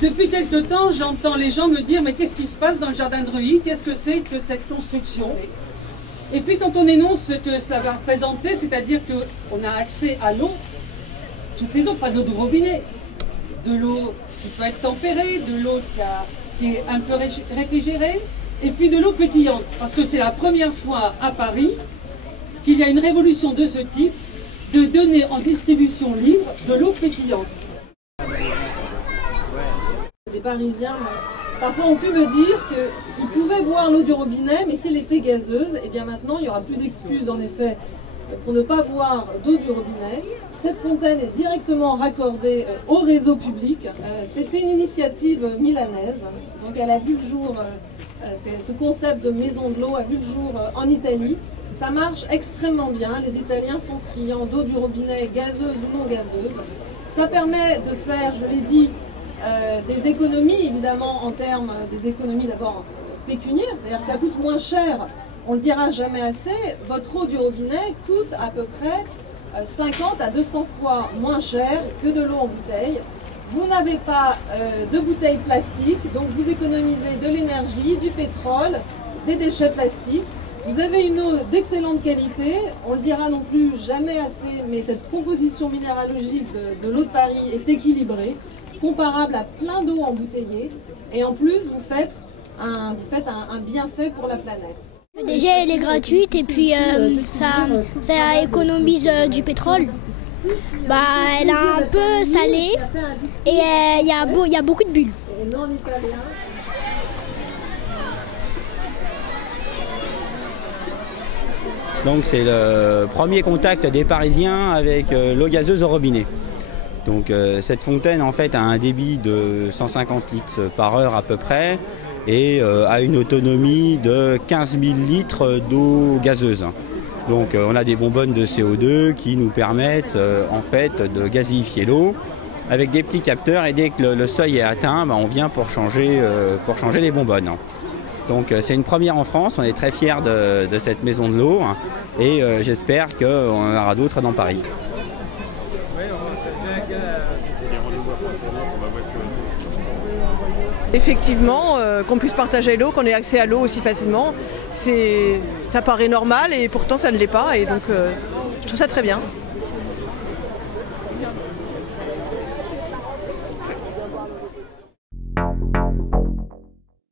Depuis quelque temps, j'entends les gens me dire « Mais qu'est-ce qui se passe dans le jardin de Reuilly? Qu'est-ce que c'est que cette construction ?» Et puis quand on énonce ce que cela va représenter, c'est-à-dire qu'on a accès à l'eau, toutes les autres, pas d'eau de robinet, de l'eau qui peut être tempérée, de l'eau qui est un peu réfrigérée, et puis de l'eau pétillante. Parce que c'est la première fois à Paris qu'il y a une révolution de ce type, de donner en distribution libre de l'eau pétillante. Les Parisiens, parfois, ont pu me dire qu'ils pouvaient boire l'eau du robinet, mais si elle était gazeuse, et bien maintenant, il n'y aura plus d'excuses, en effet, pour ne pas boire d'eau du robinet. Cette fontaine est directement raccordée au réseau public. C'était une initiative milanaise, donc elle a vu le jour, ce concept de maison de l'eau a vu le jour en Italie. Ça marche extrêmement bien, les Italiens sont friands d'eau du robinet, gazeuse ou non gazeuse. Ça permet de faire, je l'ai dit, des économies, évidemment, en termes des économies d'abord pécuniaires, c'est-à-dire que ça coûte moins cher, on ne le dira jamais assez, votre eau du robinet coûte à peu près 50 à 200 fois moins cher que de l'eau en bouteille. Vous n'avez pas de bouteilles plastiques, donc vous économisez de l'énergie, du pétrole, des déchets plastiques. Vous avez une eau d'excellente qualité, on ne le dira non plus jamais assez, mais cette composition minéralogique de l'eau de Paris est équilibrée, comparable à plein d'eau embouteillée, et en plus vous faites un bienfait pour la planète. Déjà elle est gratuite et puis ça économise du pétrole. Elle est un peu salée et il y a beaucoup de bulles. Donc c'est le premier contact des Parisiens avec l'eau gazeuse au robinet. Donc cette fontaine en fait a un débit de 150 litres par heure à peu près et a une autonomie de 15 000 litres d'eau gazeuse. Donc on a des bonbonnes de CO2 qui nous permettent en fait de gazifier l'eau avec des petits capteurs, et dès que le seuil est atteint, on vient pour changer les bonbonnes. Donc c'est une première en France, on est très fiers de cette maison de l'eau et j'espère qu'on en aura d'autres dans Paris. Effectivement, qu'on puisse partager l'eau, qu'on ait accès à l'eau aussi facilement, ça paraît normal et pourtant ça ne l'est pas, et donc je trouve ça très bien.